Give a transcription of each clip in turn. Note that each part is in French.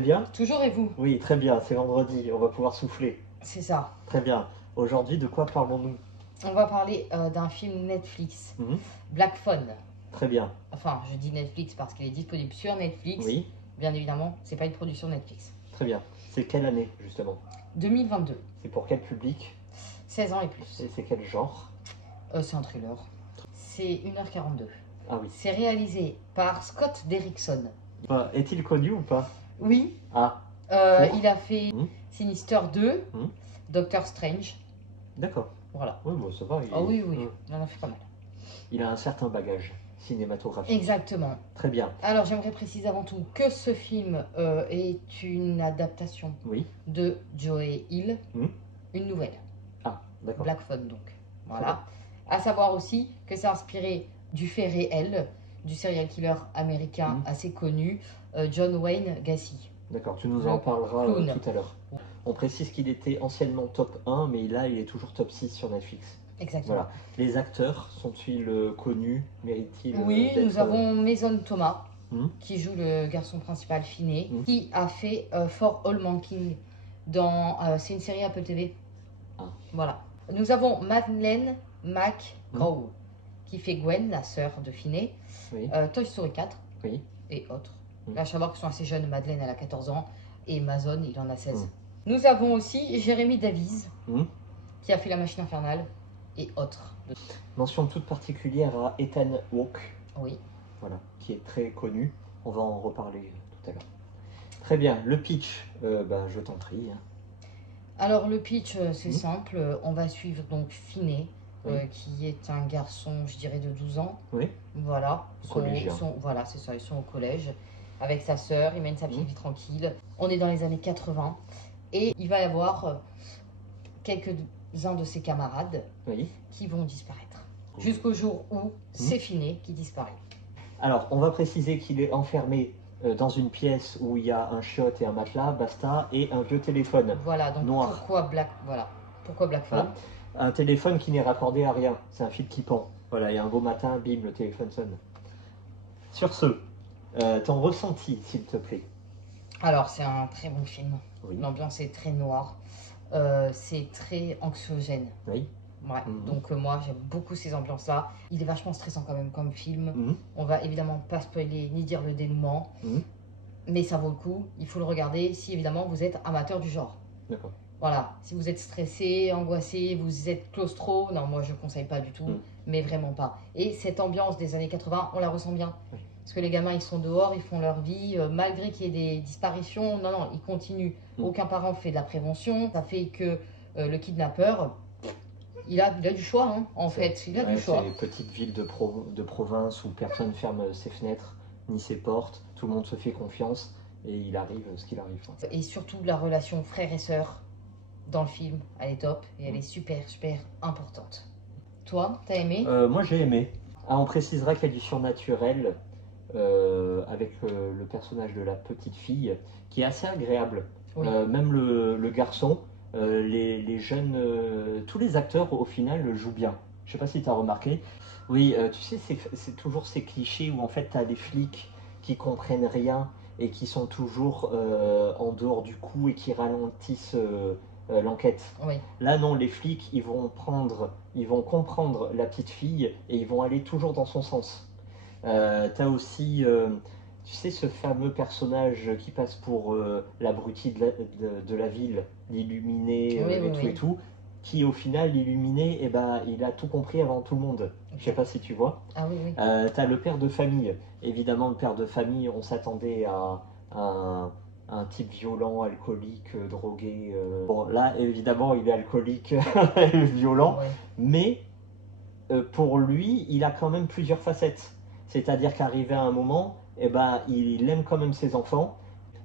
allez bien? Toujours et vous? Oui, très bien, c'est vendredi, on va pouvoir souffler. C'est ça. Très bien. Aujourd'hui, de quoi parlons-nous? On va parler d'un film Netflix, Mhm. Black Phone. Très bien. Enfin, je dis Netflix parce qu'il est disponible sur Netflix. Oui, Bien évidemment, c'est pas une production Netflix. très bien. C'est quelle année, justement? 2022, C'est pour quel public? 16 ans et plus. Et c'est quel genre? C'est un thriller. C'est 1h42. Ah oui. C'est réalisé par Scott Derrickson. Est-il connu ou pas? Oui, Ah, Pour il a fait Mhm. Sinister 2, Mhm. Doctor Strange. d'accord. Voilà. Oui, bon, ça va. Ah oui, oui, il en a fait pas mal. Il a un certain bagage cinématographique. Exactement. Très bien. Alors j'aimerais préciser avant tout que ce film est une adaptation Oui. de Joe Hill, Mhm. une nouvelle, Ah, d'accord. Black Phone donc. bien. Voilà. À savoir aussi que c'est inspiré du fait réel du serial killer américain Mhm. assez connu, John Wayne Gacy. D'accord, tu nous Le en parleras clown. tout à l'heure. On précise qu'il était anciennement top 1, mais là, il est toujours top 6 sur Netflix. Exactement. Voilà. Les acteurs sont-ils connus? Méritent-ils Oui, d'être... nous avons Mason Thomas, Mhm. qui joue le garçon principal Finney, Mhm. qui a fait For All Mankind dans... c'est une série Apple TV. Ah. Voilà. Nous avons Madeleine McGraw, qui fait Gwen, la sœur de Finney, Oui, Toy Story 4 oui. et autres. Mhm. Là, à savoir qu'ils sont assez jeunes. Madeleine, elle a 14 ans et Mason, il en a 16. Mhm. Nous avons aussi Jérémy Davies, Mhm. qui a fait La Machine Infernale et autres. Mention toute particulière à Ethan Hawke, Oui. voilà, qui est très connu. On va en reparler tout à l'heure. Très bien, le pitch, je t'en prie. Hein. Alors, le pitch, c'est Mhm. simple. On va suivre donc Finney, Oui. qui est un garçon, je dirais, de 12 ans. Oui, Voilà. collégien. Voilà, c'est ça. Ils sont au collège avec sa sœur. Ils mènent sa petite vie tranquille. On est dans les années 80. Et il va y avoir quelques-uns de ses camarades Oui. qui vont disparaître. Jusqu'au jour où c'est Finney qui disparaît. Alors, on va préciser qu'il est enfermé dans une pièce où il y a un chiotte et un matelas, basta, et un vieux téléphone. Voilà, donc Noir. pourquoi Black Phone? Voilà. Un téléphone qui n'est raccordé à rien, c'est un fil qui pend. Voilà, et un beau matin, bim, le téléphone sonne. Sur ce, ton ressenti, s'il te plaît. Alors, c'est un très bon film. Oui. L'ambiance est très noire. C'est très anxiogène. Oui. Ouais. Donc moi, j'aime beaucoup ces ambiances-là. Il est vachement stressant quand même comme film. On va évidemment pas spoiler ni dire le dénouement. Mais ça vaut le coup. Il faut le regarder si évidemment vous êtes amateur du genre. D'accord. Voilà, si vous êtes stressé, angoissé, vous êtes claustro, non, moi je ne conseille pas du tout, mais vraiment pas. Et cette ambiance des années 80, on la ressent bien. Oui. Parce que les gamins, ils sont dehors, ils font leur vie, malgré qu'il y ait des disparitions, non, ils continuent. Aucun parent fait de la prévention, ça fait que le kidnappeur, il a du choix, hein, en fait, il a du choix. C'est les petites villes de province où personne ne ferme ses fenêtres ni ses portes, tout le monde se fait confiance et il arrive ce qu'il arrive. Et surtout la relation frère et sœur dans le film, elle est top et elle est super, super importante. Toi, t'as aimé? Moi j'ai aimé. Ah, on précisera qu'il y a du surnaturel avec le personnage de la petite fille qui est assez agréable. Oui. Même le garçon, les jeunes, tous les acteurs au final jouent bien. Je sais pas si tu as remarqué. Oui, tu sais, c'est toujours ces clichés où en fait tu as des flics qui comprennent rien et qui sont toujours en dehors du coup et qui ralentissent l'enquête. Oui. Là non, les flics ils vont comprendre la petite fille et ils vont aller toujours dans son sens. T'as aussi, tu sais, ce fameux personnage qui passe pour l'abruti de la ville, l'illuminé et tout, qui au final, l'illuminé, eh ben, il a tout compris avant tout le monde. Je sais pas si tu vois. Ah oui, oui. T'as le père de famille. Évidemment, le père de famille, on s'attendait à un type violent, alcoolique, drogué. Bon, là, évidemment, il est alcoolique et violent, mais pour lui, il a quand même plusieurs facettes. C'est-à-dire qu'arrivé à un moment, eh ben, il aime quand même ses enfants.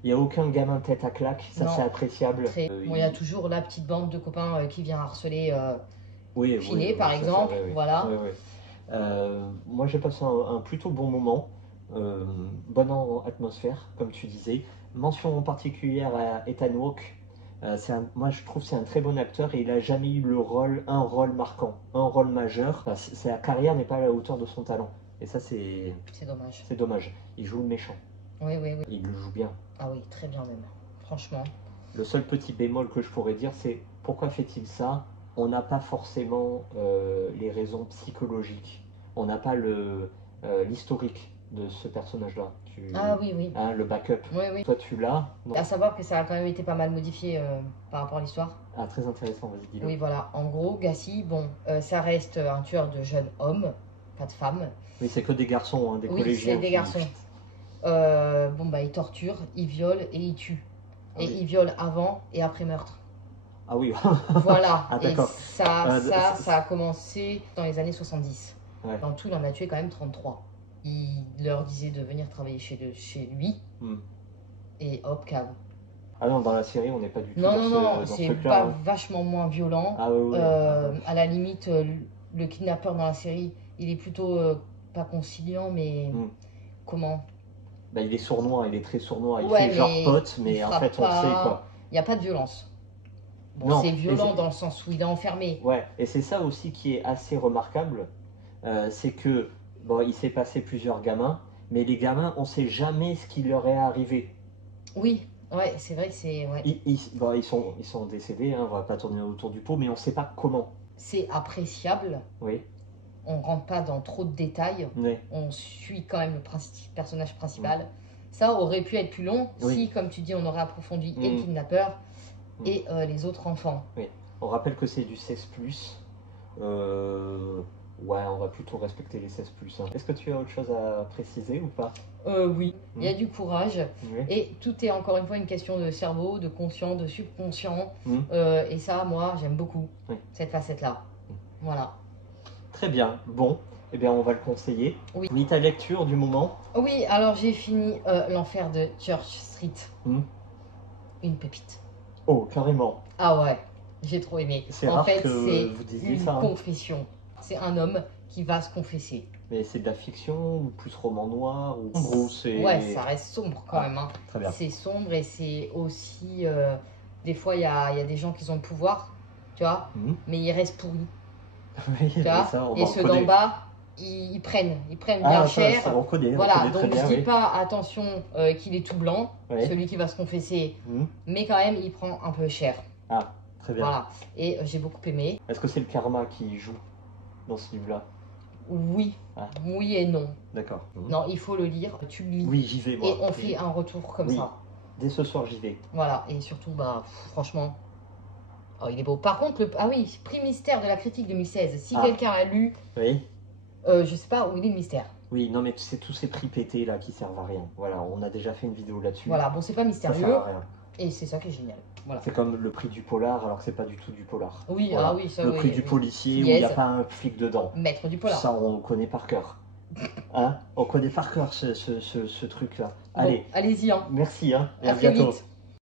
Il n'y a aucun gamin tête à claque, ça c'est appréciable. Il y a toujours la petite bande de copains qui vient harceler Finney, par ça, exemple. Voilà. Moi j'ai passé un plutôt bon moment, bonne atmosphère, comme tu disais. Mention particulière à Ethan Hawke. Moi je trouve que c'est un très bon acteur et il n'a jamais eu un rôle marquant, un rôle majeur. Sa carrière n'est pas à la hauteur de son talent. Et ça c'est dommage. C'est dommage. Il joue le méchant. Oui, oui, oui. Il le joue bien. Ah oui, très bien même. Franchement. Le seul petit bémol que je pourrais dire, c'est pourquoi fait-il ça? On n'a pas forcément les raisons psychologiques. On n'a pas l'historique de ce personnage-là. Ah oui, oui. Hein, le backup. Oui, oui. Toi, tu l'as? Non. À savoir que ça a quand même été pas mal modifié par rapport à l'histoire. Ah, très intéressant, vas-y, dis-le. Oui, voilà. En gros, Gacy, bon, ça reste un tueur de jeunes hommes, pas de femmes. Oui, c'est que des garçons, hein, des Oui, collégiens. c'est des garçons. Bon, bah, il torture, il viole et il tue. Ah Et oui. il viole avant et après meurtre. Ah oui. Voilà. Ah, Et d'accord. ça a commencé dans les années 70. Ouais. En tout, il en a tué quand même 33. Il leur disait de venir travailler chez lui. Hmm. Et hop, cave. Ah non, dans la série, on n'est pas du tout Non, non, non, dans ce c'est truc-là. pas Hein. vachement moins violent. Ah oui, oui. À la limite, le kidnappeur dans la série, il est plutôt pas conciliant, mais Hmm. comment? Bah, il est sournois, il est très sournois. Il Ouais, fait genre mais pote, il mais en frappe fait, on pas. sait quoi. Il n'y a pas de violence. Bon, Non, c'est et violent c'est- dans le sens où il est enfermé. Ouais, et c'est ça aussi qui est assez remarquable, c'est que bon, il s'est passé plusieurs gamins, mais les gamins, on sait jamais ce qui leur est arrivé. Oui, ouais, c'est vrai que c'est ouais. Bon, ils sont décédés, hein, on va pas tourner autour du pot, mais on sait pas comment. C'est appréciable. Oui, On rentre pas dans trop de détails. oui, On suit quand même le personnage principal. Ça aurait pu être plus long Oui. si, comme tu dis, on aurait approfondi et le Mm. kidnappeur Mm. et les autres enfants. oui. On rappelle que c'est du 16+. Ouais, on va plutôt respecter les 16+. Hein. Est-ce que tu as autre chose à préciser ou pas? Oui, il y a du courage. Oui. Et tout est encore une fois une question de cerveau, de conscient, de subconscient. Mm. Et ça, moi, j'aime beaucoup Oui. cette facette-là. Voilà. Très bien, bon, eh bien on va le conseiller. Oui. Ni ta lecture du moment? Oui, alors j'ai fini L'Enfer de Church Street. Mm. Une pépite. Oh, carrément. Ah ouais, j'ai trop aimé. C'est En rare fait, que c'est vous disiez une ça. Hein. confession. C'est un homme qui va se confesser. Mais c'est de la fiction ou plus roman noir ou c'est... Ouais, ça reste sombre quand Ah, même. Hein. Très bien. C'est sombre et c'est aussi... des fois, il y a des gens qui ont le pouvoir, tu vois, Mhm. mais ils restent pourris, Oui, tu vois. ça, on Et en ceux connaît. d'en bas, ils prennent bien Ah, cher. ça, on connaît Voilà, très donc bien, je dis oui. pas attention qu'il est tout blanc, Oui. celui qui va se confesser, Mhm. mais quand même il prend un peu cher. Ah, très bien. Voilà, et j'ai beaucoup aimé. Est-ce que c'est le karma qui joue dans ce livre-là? Oui, Ah. oui et non. D'accord. Mhm. Non, il faut le lire, tu le lis, Oui, j'y vais, moi. et on fait un retour comme Oui. ça. Dès ce soir, j'y vais. Voilà, et surtout, bah, franchement, oh, il est beau. Par contre, ah oui, prix mystère de la critique 2016. Si Ah. quelqu'un a lu, Oui. je sais pas où il est le mystère. Oui, non, mais c'est tous ces prix pétés là qui servent à rien. Voilà, on a déjà fait une vidéo là-dessus. Voilà, bon, c'est pas Ça mystérieux, sert à rien. et c'est ça qui est génial. Voilà. C'est comme le prix du polar, alors que c'est pas du tout du polar. Oui, Voilà. ah oui, ça Le oui, prix du oui. policier où il n'y a Yes. pas un flic dedans. Maître du polar. Ça, on connaît par cœur. Hein, on connaît par cœur ce truc-là. Bon, Allez, allez-y, hein. merci, hein, et À à très bientôt. vite.